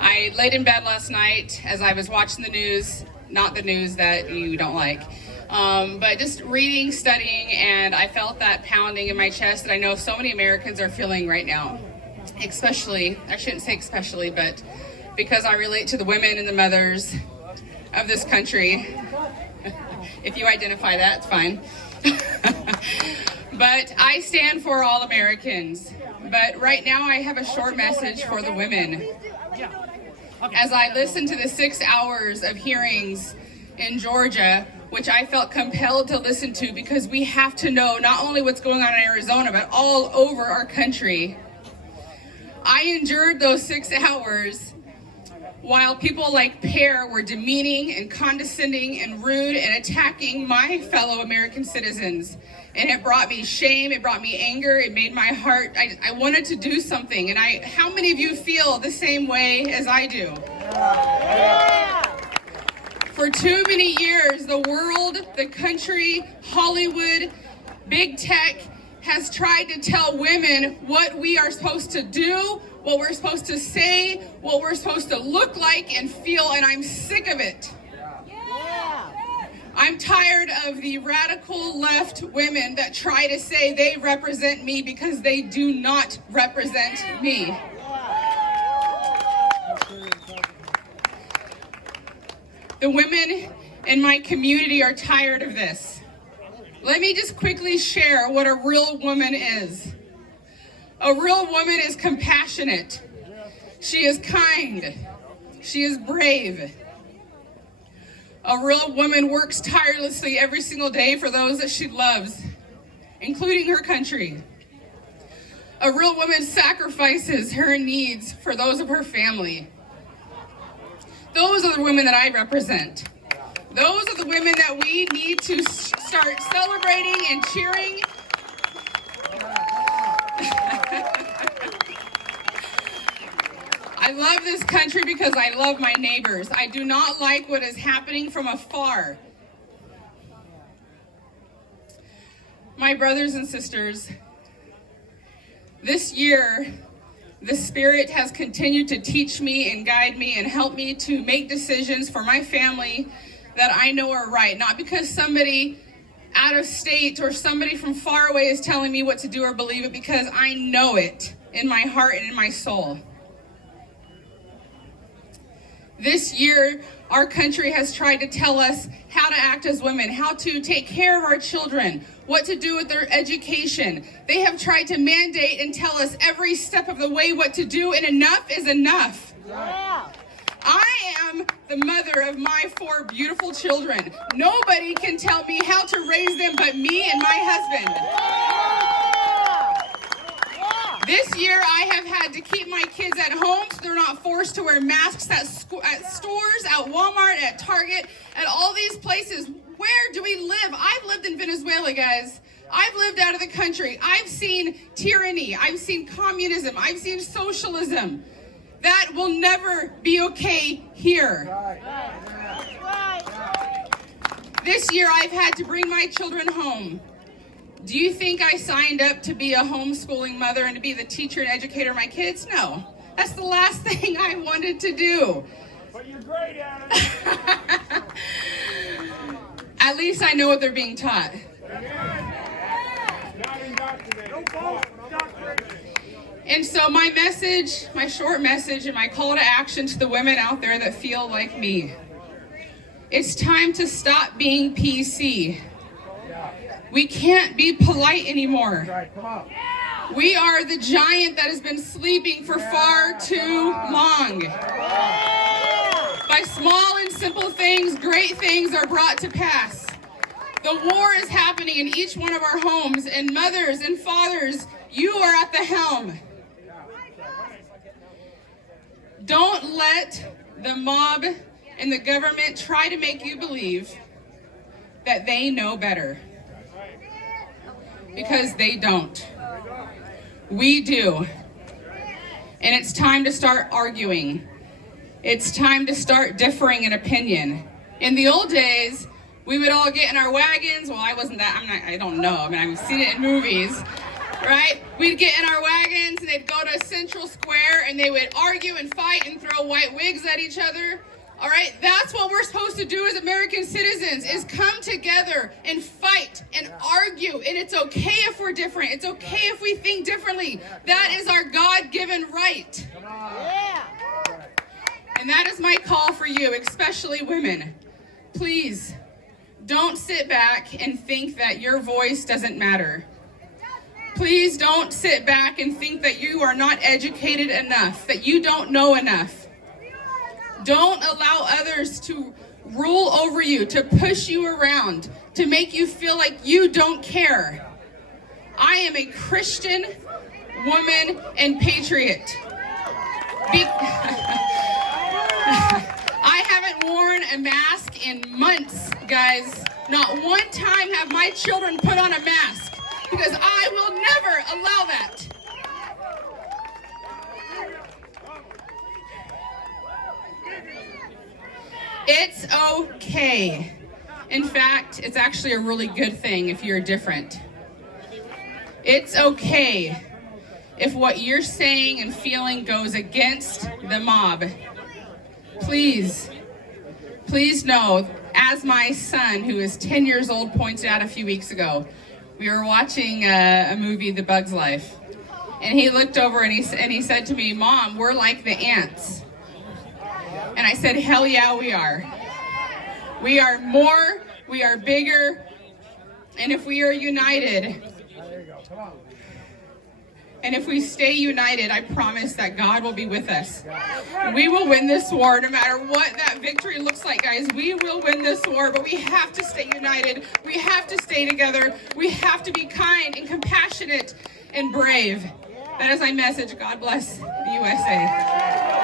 I laid in bed last night as I was watching the news, not the news that you don't like, but just reading, studying, and I felt that pounding in my chest that I know so many Americans are feeling right now. Especially, I shouldn't say especially, but because I relate to the women and the mothers of this country. If you identify that, it's fine. But I stand for all Americans. But right now I have a short message for the women. As I listened to the 6 hours of hearings in Georgia, which I felt compelled to listen to because we have to know not only what's going on in Arizona, but all over our country. I endured those 6 hours while people like Pear were demeaning and condescending and rude and attacking my fellow American citizens. And it brought me shame, it brought me anger, it made my heart, I wanted to do something. And how many of you feel the same way as I do? Yeah. For too many years, the world, the country, Hollywood, big tech has tried to tell women what we are supposed to do, what we're supposed to say, what we're supposed to look like and feel, and I'm sick of it. I'm tired of the radical left women that try to say they represent me because they do not represent me. The women in my community are tired of this. Let me just quickly share what a real woman is. A real woman is compassionate. She is kind. She is brave. A real woman works tirelessly every single day for those that she loves, including her country. A real woman sacrifices her needs for those of her family. Those are the women that I represent. Those are the women that we need to start celebrating and cheering. I love this country because I love my neighbors. I do not like what is happening from afar. My brothers and sisters, this year, the Spirit has continued to teach me and guide me and help me to make decisions for my family that I know are right. Not because somebody out of state or somebody from far away is telling me what to do or believe it, because I know it in my heart and in my soul. This year, our country has tried to tell us how to act as women, how to take care of our children, what to do with their education. They have tried to mandate and tell us every step of the way what to do, and enough is enough. Yeah. I am the mother of my 4 beautiful children. Nobody can tell me how to raise them but me and my husband. This year, I have had to keep my kids at home so they're not forced to wear masks at stores, at Walmart, at Target, at all these places. Where do we live? I've lived in Venezuela, guys. I've lived out of the country. I've seen tyranny. I've seen communism. I've seen socialism. That will never be okay here. This year, I've had to bring my children home. Do you think I signed up to be a homeschooling mother and to be the teacher and educator of my kids? No. That's the last thing I wanted to do. But you're great at it. At least I know what they're being taught. And so my message, my short message, and my call to action to the women out there that feel like me. It's time to stop being PC. We can't be polite anymore. We are the giant that has been sleeping for far too long. By small and simple things, great things are brought to pass. The war is happening in each one of our homes, and mothers and fathers, you are at the helm. Don't let the mob and the government try to make you believe that they know better. Because they don't. We do. And it's time to start arguing. It's time to start differing in opinion. In the old days, we would all get in our wagons. Well, I don't know. I mean, I've seen it in movies, right? We'd get in our wagons and they'd go to Central Square and they would argue and fight and throw white wigs at each other. All right, that's what we're supposed to do as American citizens, is come together and fight and argue. And it's okay if we're different. It's okay if we think differently. That is our God-given right. And that is my call for you, especially women. Please, don't sit back and think that your voice doesn't matter. Please don't sit back and think that you are not educated enough, that you don't know enough. Don't allow others to rule over you, to push you around, to make you feel like you don't care. I am a Christian woman and patriot. I haven't worn a mask in months, guys. Not one time have my children put on a mask, because I will never allow that. It's okay. In fact, it's actually a really good thing if you're different. It's okay if what you're saying and feeling goes against the mob. Please know, as my son, who is 10 years old, pointed out a few weeks ago, we were watching a movie, The Bug's Life, and he looked over and he said to me, "Mom, we're like the ants." And I said, hell yeah, we are. We are more, we are bigger, and if we are united, and if we stay united, I promise that God will be with us. We will win this war, no matter what that victory looks like, guys. We will win this war, but we have to stay united. We have to stay together. We have to be kind and compassionate and brave. That is my message. God bless the USA.